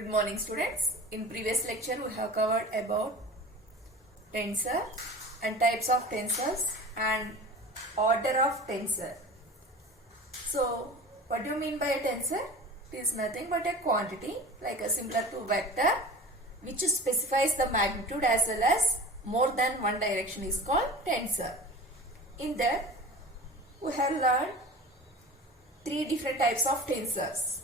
Good morning, students. In previous lecture we have covered about tensor and types of tensors and order of tensor. So what do you mean by a tensor? It is nothing but a quantity like a similar to vector which specifies the magnitude as well as more than one direction is called tensor. In that we have learned three different types of tensors.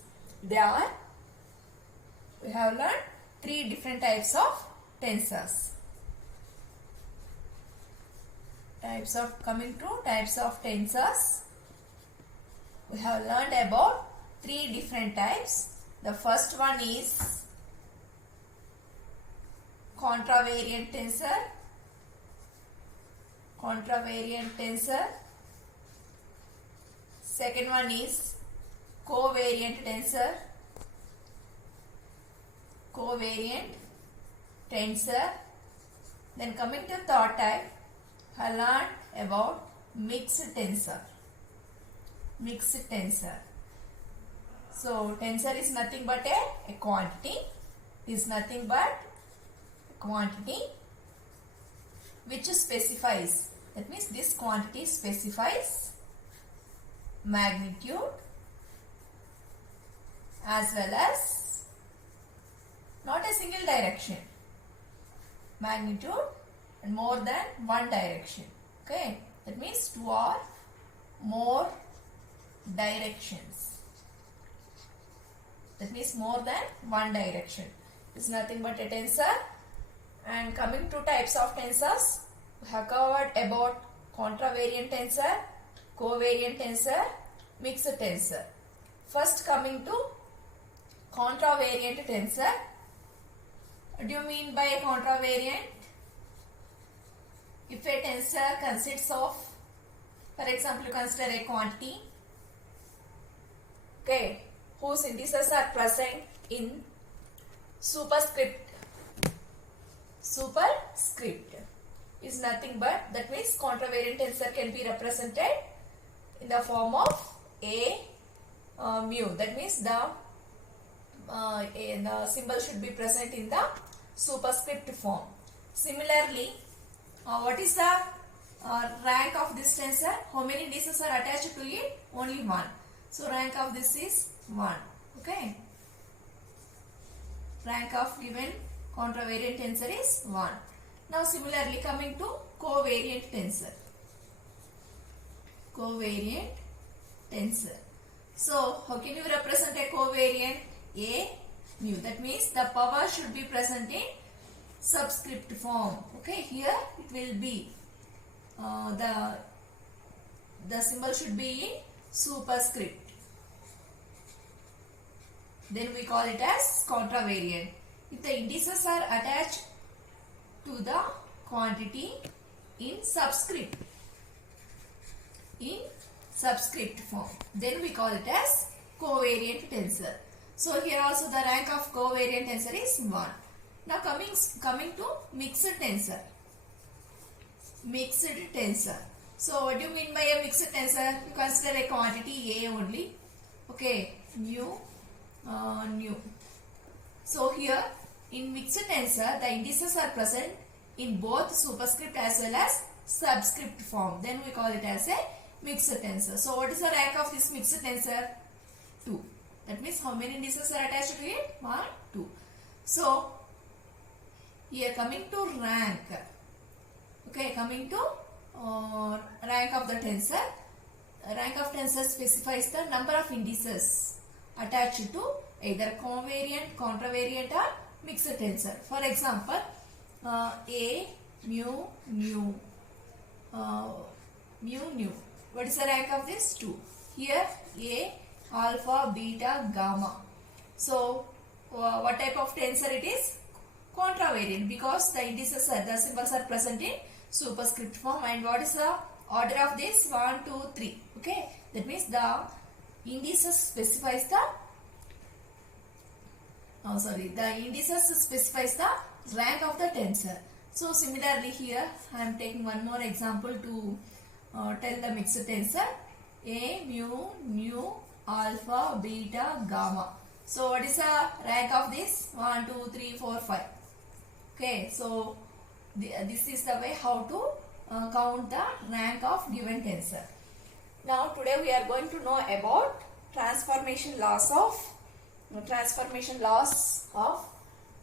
We have learned three different types of tensors. Coming to types of tensors, we have learned about three different types. The first one is contravariant tensor. Second one is covariant tensor. Then coming to third type, I learned about mixed tensor. So tensor is nothing but a quantity. Which specifies. That means this quantity specifies magnitude as well as not a single direction. Magnitude and more than one direction. Okay. That means two or more directions. That means more than one direction. It's nothing but a tensor. And coming to types of tensors, we have covered about contravariant tensor, covariant tensor, mixed tensor. First coming to contravariant tensor. What do you mean by a contravariant? If a tensor consists of, for example, you consider a quantity, okay, whose indices are present in superscript is nothing but, that means contravariant tensor can be represented in the form of a mu. That means the symbol should be present in the superscript form. Similarly, what is the rank of this tensor? How many indices are attached to it? Only one. So rank of this is 1. Okay. Rank of given contravariant tensor is 1. Now similarly coming to covariant tensor. So how can you represent a covariant? A mu. That means the power should be present in subscript form. Okay, here it will be the symbol should be in superscript. Then we call it as contravariant. If the indices are attached to the quantity in subscript form, then we call it as covariant tensor. So here also the rank of covariant tensor is 1. Now coming to mixed tensor. So what do you mean by a mixed tensor? You consider a quantity A only. Okay, nu. So here in mixed tensor the indices are present in both superscript as well as subscript form. Then we call it as a mixed tensor. So what is the rank of this mixed tensor? 2. That means how many indices are attached to it? 1, 2. So here coming to rank. Okay, coming to rank of the tensor. Rank of tensor specifies the number of indices attached to either covariant, contravariant or mixed tensor. For example, A, mu, nu. What is the rank of this? 2. Here A, alpha, beta, gamma. So what type of tensor it is? Contravariant, because the symbols are present in superscript form. And what is the order of this? 1, 2, 3. Okay, that means the indices specifies the rank of the tensor. So similarly here I am taking one more example to tell the mixed tensor. A, mu, nu, alpha, beta, gamma. So what is the rank of this? 1, 2, 3, 4, 5. Okay, so this is the way how to count the rank of given tensor. Now today we are going to know about transformation laws of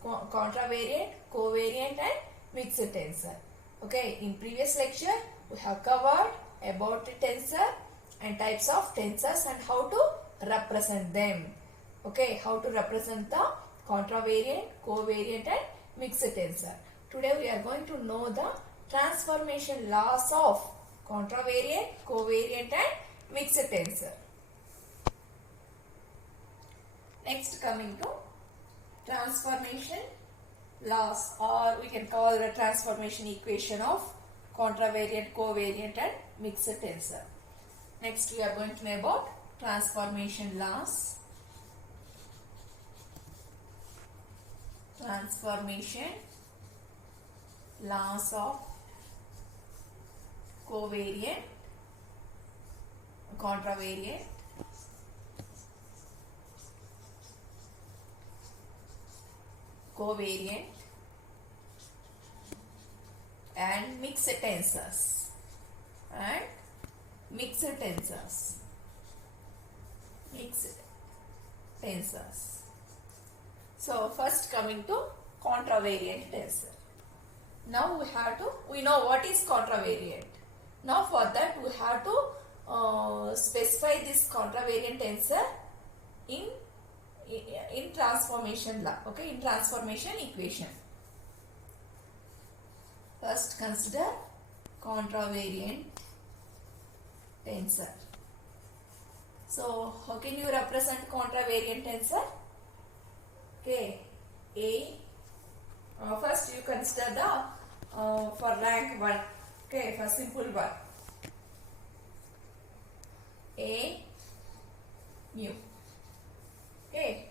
contravariant, covariant and mixed tensor. Okay, in previous lecture we have covered about the tensor and types of tensors and how to represent them. Okay, how to represent the contravariant, covariant and mixed tensor. Today we are going to know the transformation laws of contravariant, covariant and mixed tensor. Next, coming to transformation laws, or we can call the transformation equation of contravariant, covariant and mixed tensor. Next we are going to know about transformation laws. Transformation laws of covariant, contravariant, covariant and mixed tensors. And mixed tensors. Mixed tensors. So first coming to contravariant tensor. Now we know what is contravariant. Now for that we have to specify this contravariant tensor in transformation law. Okay, in transformation equation. First consider contravariant tensor. So how can you represent contravariant tensor? Okay, first you consider the for rank 1. Okay, for simple one, A mu. Okay,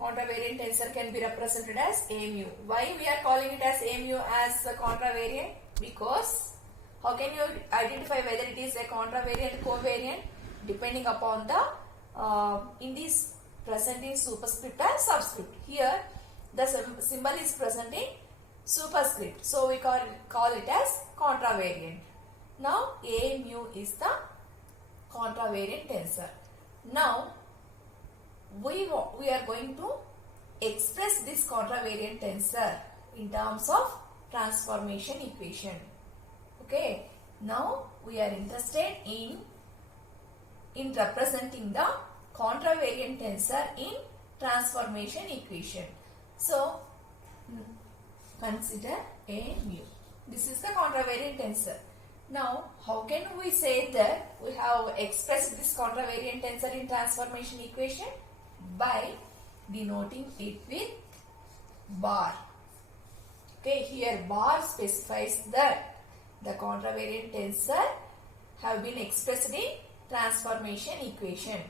contravariant tensor can be represented as A mu. Why we are calling it as A mu as the contravariant? Because how can you identify whether it is a contravariant, covariant? Depending upon the indices present in superscript and subscript. Here the symbol is present in superscript, so we call it as contravariant. Now A mu is the contravariant tensor. Now we are going to express this contravariant tensor in terms of transformation equation. Okay, now we are interested in representing the contravariant tensor in transformation equation. So consider A mu. This is the contravariant tensor. Now how can we say that we have expressed this contravariant tensor in transformation equation? By denoting it with bar. Okay, here bar specifies that the contravariant tensor have been expressed in transformation equation.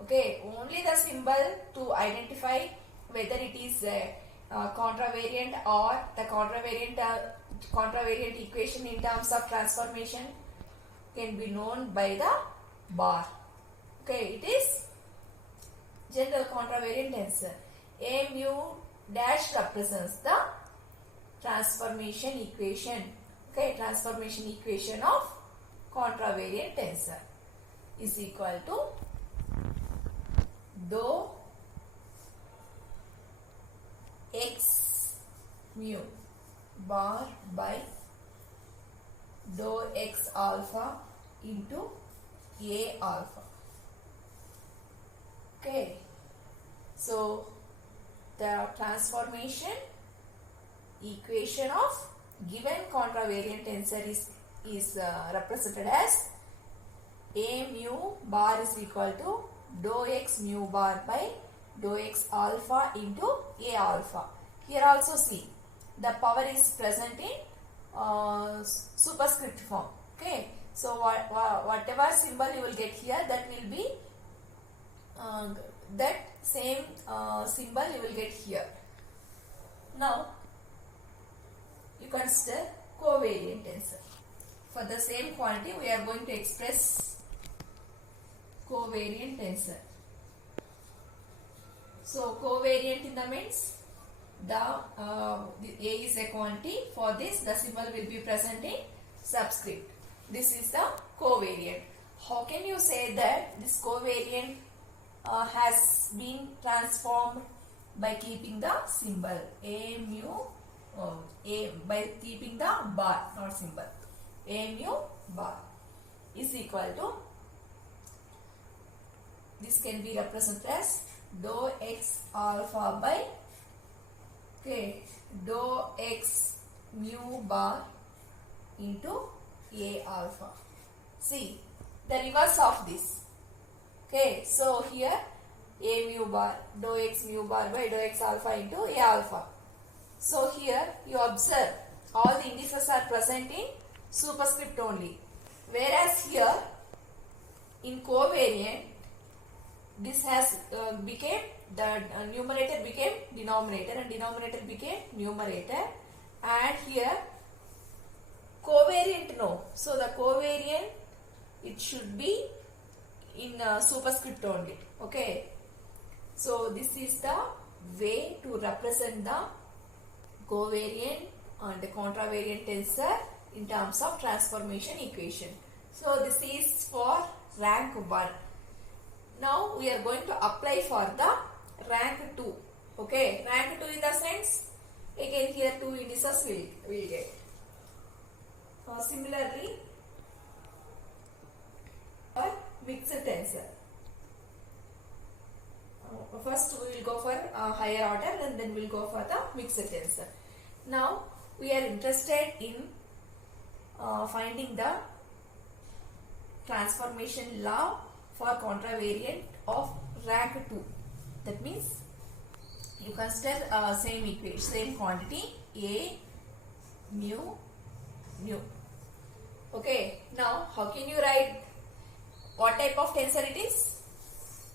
Okay, only the symbol to identify whether it is a contravariant or the contravariant equation in terms of transformation can be known by the bar. Okay, it is general contravariant tensor. A mu dash represents the transformation equation. Okay, transformation equation of contravariant tensor is equal to dou x mu bar by dou x alpha into A alpha. Okay, so the transformation equation of given contravariant tensor is represented as A mu bar is equal to dou x mu bar by dou x alpha into A alpha. Here also see the power is present in superscript form. Okay, so whatever symbol you will get here, that will be that same symbol you will get here. Now you consider covariant tensor. For the same quantity we are going to express covariant tensor. So covariant in the means the A is a quantity. For this, the symbol will be present in subscript. This is the covariant. How can you say that this covariant has been transformed? By keeping the symbol A mu by keeping the bar, not symbol. A mu bar is equal to, this can be represented as dou x alpha by dou x mu bar into A alpha. See the reverse of this. So here A mu bar, dou x mu bar by dou x alpha into A alpha. So here you observe all the indices are present in superscript only. Whereas here in covariant, this has became, the numerator became denominator and denominator became numerator, and here covariant no. So the covariant, it should be in superscript only. Okay. So this is the way to represent the covariant and the contravariant tensor in terms of transformation equation. So this is for rank 1. Now we are going to apply for the rank 2. Okay, rank 2 in the sense, again here 2 indices will get. Similarly, for mixed tensor. First we will go for a higher order and then we will go for the mixed tensor. Now we are interested in finding the transformation law for contravariant of rank 2. That means you consider same equation, same quantity A mu nu. Okay, now how can you write what type of tensor it is?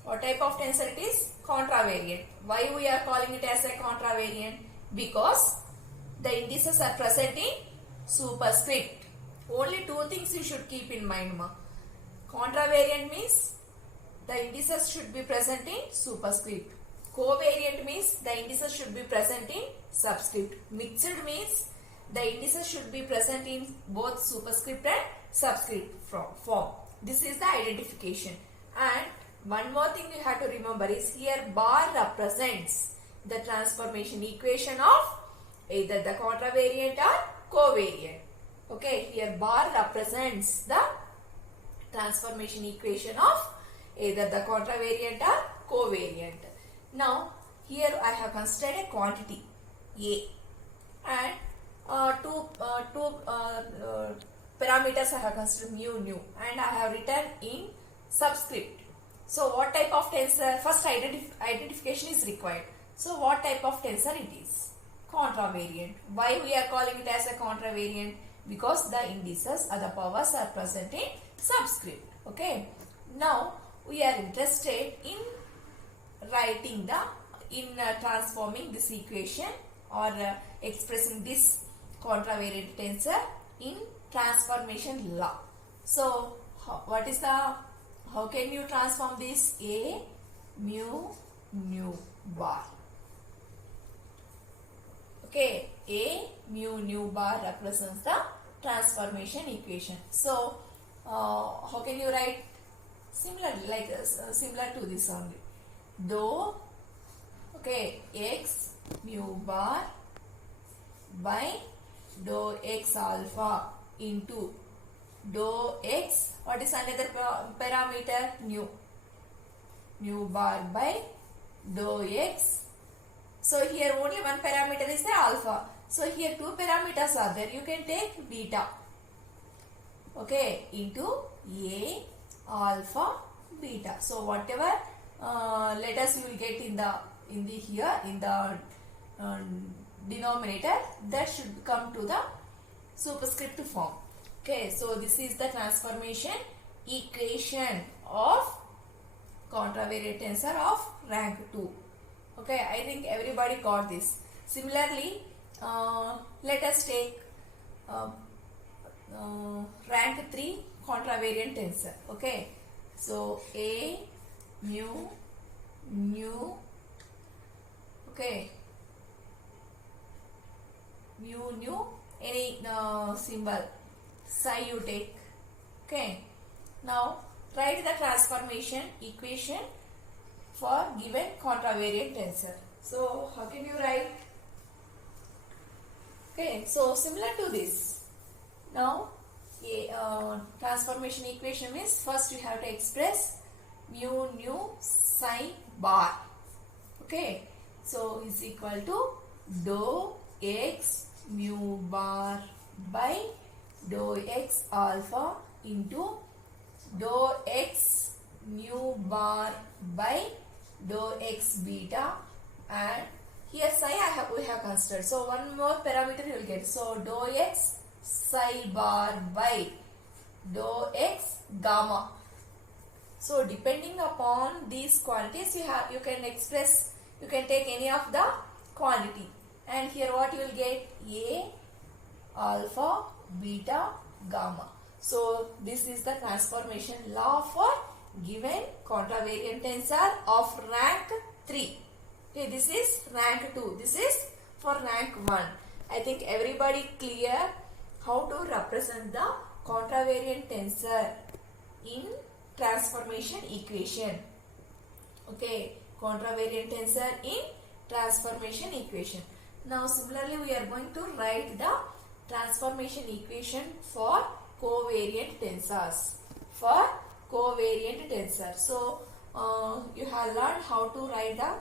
What type of tensor it is? Contravariant. Why we are calling it as a contravariant? Because the indices are present in superscript. Only two things you should keep in mind. Contravariant means the indices should be present in superscript. Covariant means the indices should be present in subscript. Mixed means the indices should be present in both superscript and subscript form. This is the identification. And one more thing you have to remember is here bar represents the transformation equation of either the contravariant or covariant. Okay, here bar represents the transformation equation of either the contravariant or covariant. Now here I have considered a quantity A and two parameters I have considered mu nu and I have written in subscript. So what type of tensor? First identification is required. So what type of tensor it is? Contravariant. Why we are calling it as a contravariant? Because the indices or the powers are present in subscript. Okay. Now we are interested in writing transforming this equation or expressing this contravariant tensor in transformation law. So how can you transform this? A mu nu bar. Okay, A mu nu bar represents the transformation equation. So how can you write? Similarly, like similar to this only. Dou x mu bar by dou x alpha into dou x, what is another parameter? Nu bar by dou x. So here only one parameter is the alpha. So here two parameters are there. You can take beta. Okay, into A alpha beta. So whatever letters you will get in the denominator, that should come to the superscript form. Okay, so this is the transformation equation of contravariant tensor of rank 2. Okay, I think everybody got this. Similarly, let us take rank 3 contravariant tensor. Okay, so A mu nu Okay, mu nu, any symbol psi you take. Okay, now write the transformation equation for given contravariant tensor. So how can you write? Okay, so similar to this. Now a transformation equation means first you have to express mu nu psi bar. Okay, so is equal to dou x mu bar by dou x alpha into dou x mu bar by dou x beta, and here psi we have considered. So one more parameter you will get. So dou x psi bar by dou x gamma. So depending upon these quantities, you can take any of the quantity, and here what you will get? A, alpha, beta, gamma. So this is the transformation law for given contravariant tensor of rank 3. Okay, this is rank 2. This is for rank 1. I think everybody clear how to represent the contravariant tensor in transformation equation. Okay, contravariant tensor in transformation equation. Now similarly we are going to write the transformation equation for covariant tensors. For covariant tensor. So you have learned how to write the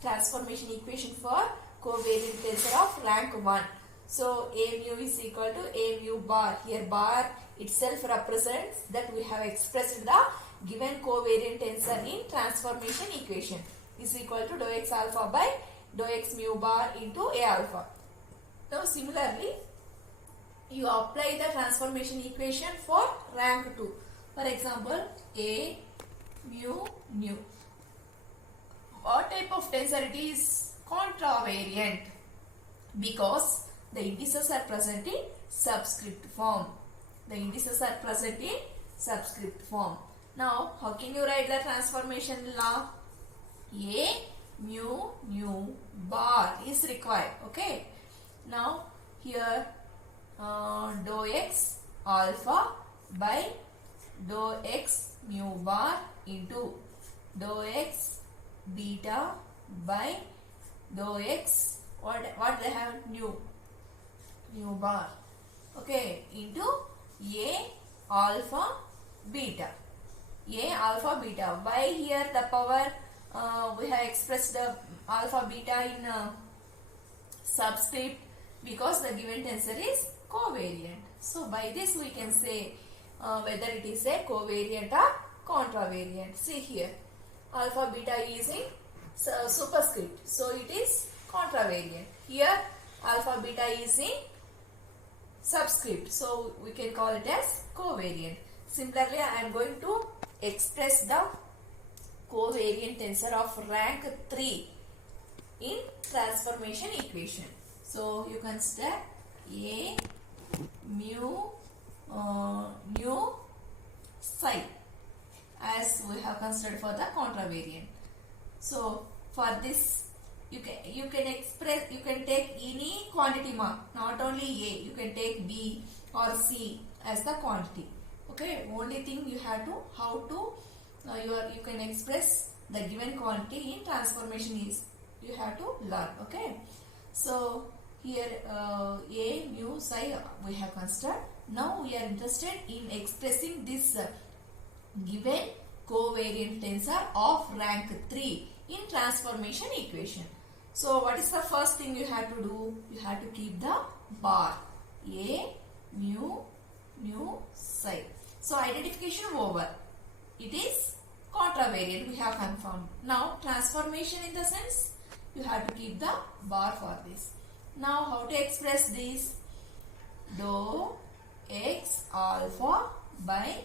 transformation equation for covariant tensor of rank 1. So a mu is equal to a mu bar. Here bar itself represents that we have expressed the given covariant tensor in transformation equation is equal to dou x alpha by dou x mu bar into a alpha. Now similarly you apply the transformation equation for rank 2. For example, a mu nu. What type of tensor it is? Contravariant, because the indices are present in subscript form. The indices are present in subscript form. Now, how can you write the transformation law? A mu nu bar is required. Okay. Now, here dou x alpha by dou x mu bar into dou x beta by dou x what they have nu bar, okay, into a alpha beta. Why here the power we have expressed the alpha beta in subscript? Because the given tensor is covariant. So by this we can say whether it is a covariant or contravariant. See here, alpha beta is in superscript, so it is contravariant. Here alpha beta is in subscript, so we can call it as covariant. Similarly, I am going to express the covariant tensor of rank 3 in transformation equation. So you consider a mu nu psi as we have considered for the contravariant. So for this you can take any quantity mark, not only A, you can take B or C as the quantity. Okay, only thing you have to you can express the given quantity in transformation is you have to learn. Okay, so here A mu psi we have considered. Now we are interested in expressing this given covariant tensor of rank 3 in transformation equation. So what is the first thing you have to do? You have to keep the bar A mu nu psi. So identification over. It is contravariant, we have confirmed. Now transformation in the sense you have to keep the bar for this. Now how to express this? Dou x alpha by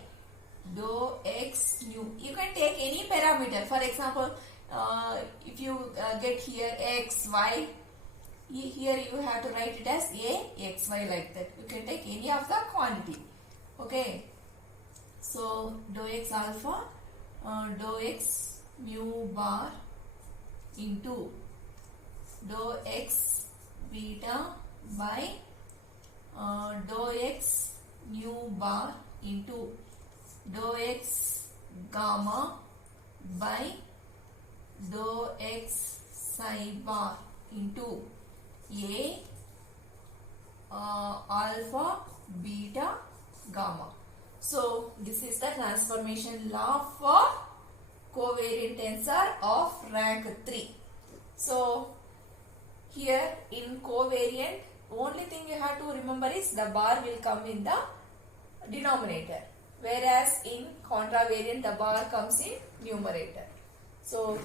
dou x nu. You can take any parameter. For example, if you get here x, y, here you have to write it as a, x, y like that. You can take any of the quantity. Okay. So dou x alpha, dou x mu bar into dou x beta by dou x nu bar into dou x gamma by dou x psi bar into a alpha beta gamma. So this is the transformation law for covariant tensor of rank 3. So here in covariant, only thing you have to remember is the bar will come in the denominator, whereas in contravariant the bar comes in numerator. So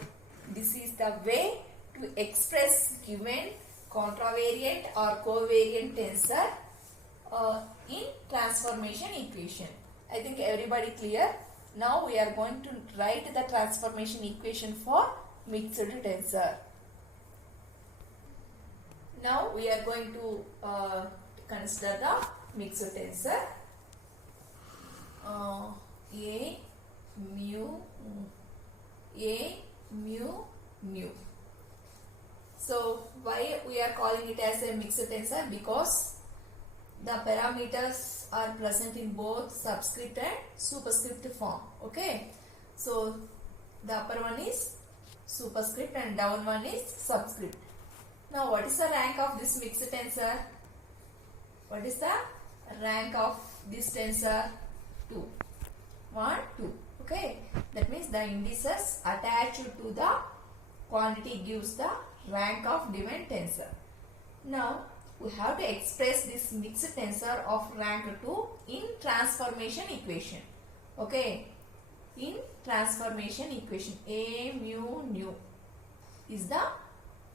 this is the way to express given contravariant or covariant tensor in transformation equation. I think everybody clear. Now we are going to write the transformation equation for mixed tensor. Now we are going to consider the mixed tensor. A mu nu. So why we are calling it as a mixed tensor? Because the parameters are present in both subscript and superscript form. Okay. So the upper one is superscript and down one is subscript. Now what is the rank of this mixed tensor? What is the rank of this tensor? 2. 1, 2. Okay. That means the indices attached to the quantity gives the rank of given tensor. Now we have to express this mixed tensor of rank 2 in transformation equation. Okay. In transformation equation, A mu nu is the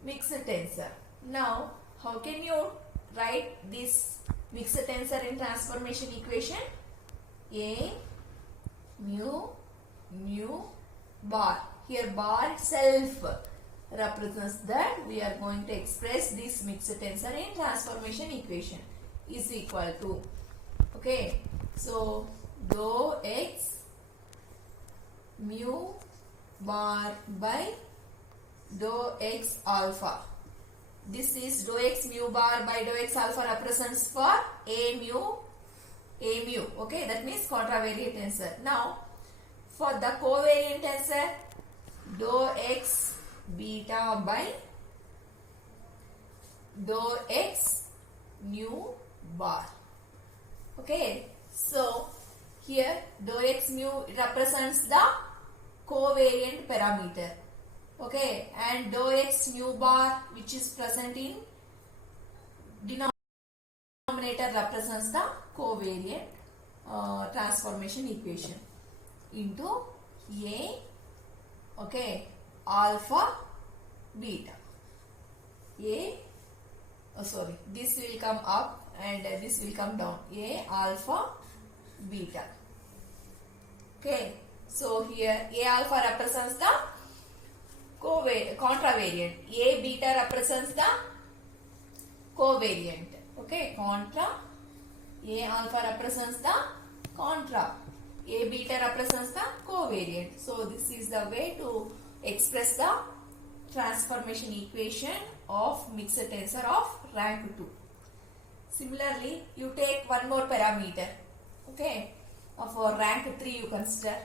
mixed tensor. Now how can you write this mixed tensor in transformation equation? A mu nu bar. Here bar itself represents that we are going to express this mixed tensor in transformation equation is equal to, okay, so dou x mu bar by dou x alpha. This is dou x mu bar by dou x alpha represents for a mu, okay, that means contravariant tensor. Now for the covariant tensor, dou x beta by dou x nu bar. Okay, so here dou x mu represents the covariant parameter. Okay, and dou x mu bar, which is present in denominator, represents the covariant transformation equation into a, okay, alpha beta. This will come up and this will come down. A alpha beta. Okay, so here A alpha represents the contravariant, A beta represents the covariant. Okay, contra. A alpha represents the contra. A beta represents the covariant. So this is the way to express the transformation equation of mixed tensor of rank 2. Similarly, you take one more parameter. Okay, for rank 3 you consider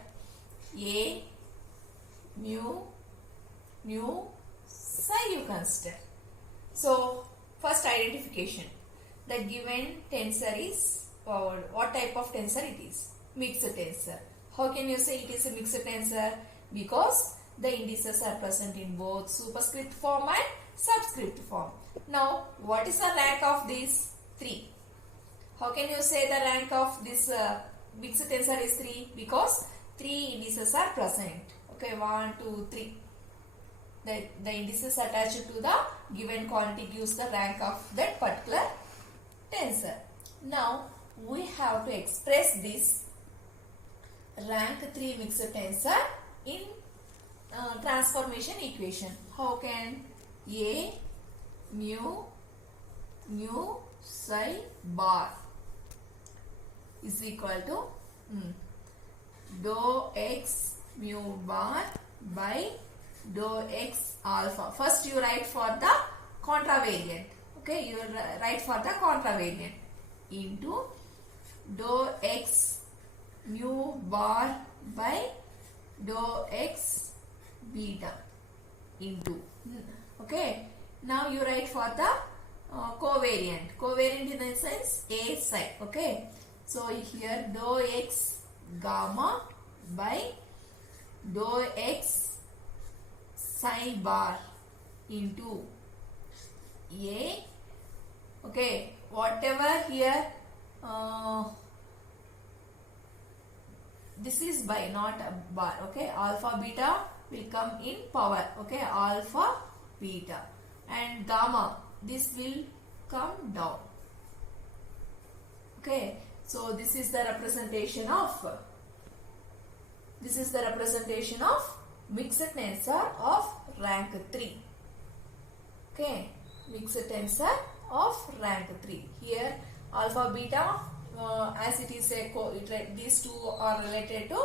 A mu nu psi you consider. So first identification, the given tensor is what type of tensor it is? Mixed tensor. How can you say it is a mixed tensor? Because the indices are present in both superscript form and subscript form. Now what is the rank of these 3? How can you say the rank of this mixed tensor is 3? Because 3 indices are present. Okay, 1, 2, 3. The indices attached to the given quantity gives the rank of that particular tensor. Now we have to express this rank 3 mixed tensor in transformation equation. How can? A mu nu psi bar is equal to dou x mu bar by dou x alpha. First you write for the contravariant. Okay, you write for the contravariant into dou x mu bar by dou x beta into. Okay, now you write for the covariant. Covariant in the sense A psi. Okay, so here dou x gamma by dou x psi bar into A. Okay, whatever here, this is by, not a bar. Okay, alpha beta will come in power. Okay, alpha beta, and gamma, this will come down. Okay, so this is the representation of mixed tensor of rank 3. Okay, mixed tensor of rank 3. Here alpha beta, as it is a these two are related to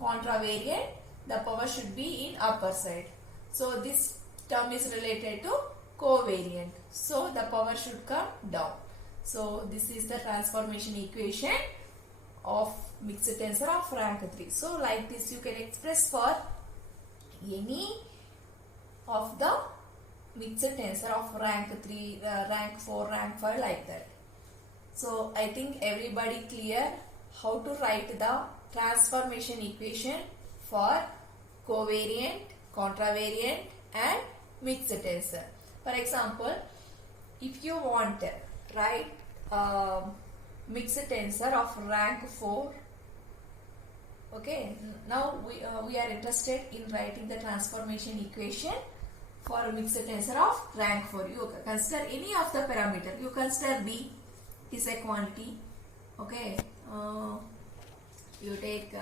contravariant, the power should be in upper side. So this term is related to covariant, so the power should come down. So this is the transformation equation of mixed tensor of rank 3. So like this you can express for any of the mixed tensor of rank 3, rank 4, rank 5, like that. So I think everybody clear how to write the transformation equation for covariant, contravariant and mixed tensor. For example, if you want to write mixed tensor of rank 4, okay, now we are interested in writing the transformation equation for mixed tensor of rank 4. You consider any of the parameter. You consider B is a quantity. Okay, you take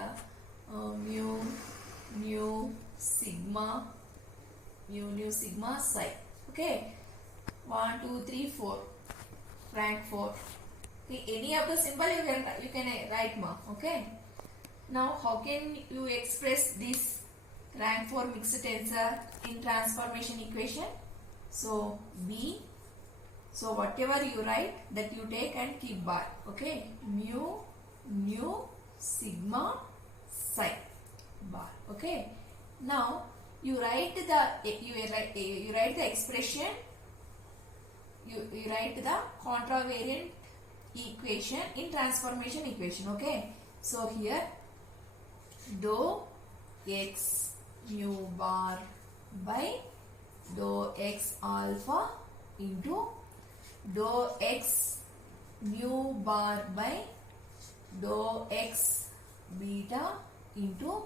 mu sigma psi. Okay, 1 2 3 4 rank 4. Okay, any of the symbol you can write ma. Okay, now how can you express this rank 4 mixed tensor in transformation equation? So B, so whatever you write, that you take and keep bar. Okay, mu sigma psi bar. Okay, now you write the expression, you write the contravariant equation in transformation equation. Okay, so here dou x mu bar by dou x alpha into dou x mu bar by dou x beta into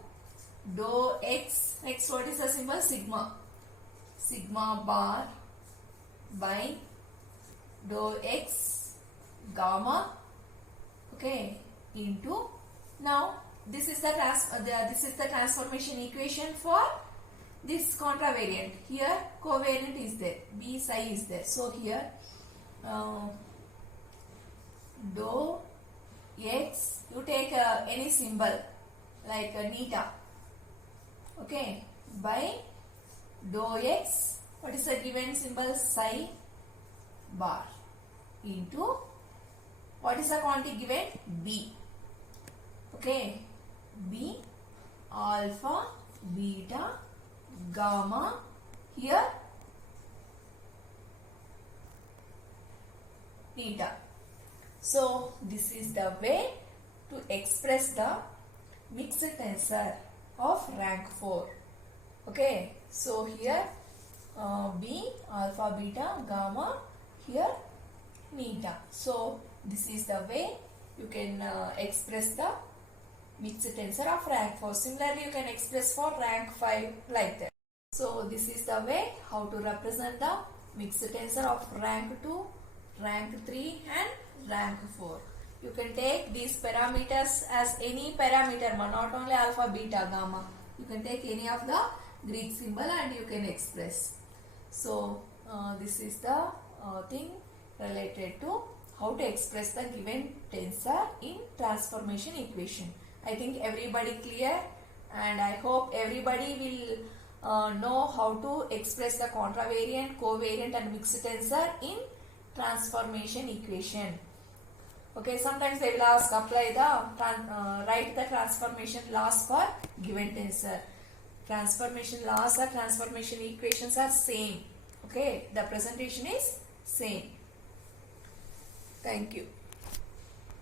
dou x, next what is the symbol? Sigma bar by dou x gamma. Okay, into, now this is the transformation equation for this contravariant. Here covariant is there, B psi is there. So here dou x, you take any symbol like neta. Okay, by dou x, what is the given symbol? Psi bar into, what is the quantity given? B. Okay, B alpha beta gamma, here theta. So this is the way to express the mixed tensor of rank 4. Okay, so here B alpha beta gamma, here theta. So this is the way you can express the mixed tensor of rank 4. Similarly, you can express for rank 5 like that. So this is the way how to represent the mixed tensor of rank 2, rank 3 and rank 4. You can take these parameters as any parameter, not only alpha, beta, gamma. You can take any of the Greek symbol and you can express. So this is the thing related to how to express the given tensor in transformation equation. I think everybody clear, and I hope everybody will know how to express the contravariant, covariant and mixed tensor in transformation equation. Okay, sometimes they will ask apply the write the transformation laws for given tensor. Transformation laws or transformation equations are same. Okay, the presentation is same. Thank you.